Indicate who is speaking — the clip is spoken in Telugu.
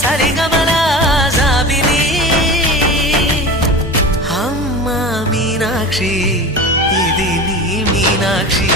Speaker 1: సరిగమల జాబిలి అమ్మ మీనాక్షి ఇది నీ మీనాక్షి.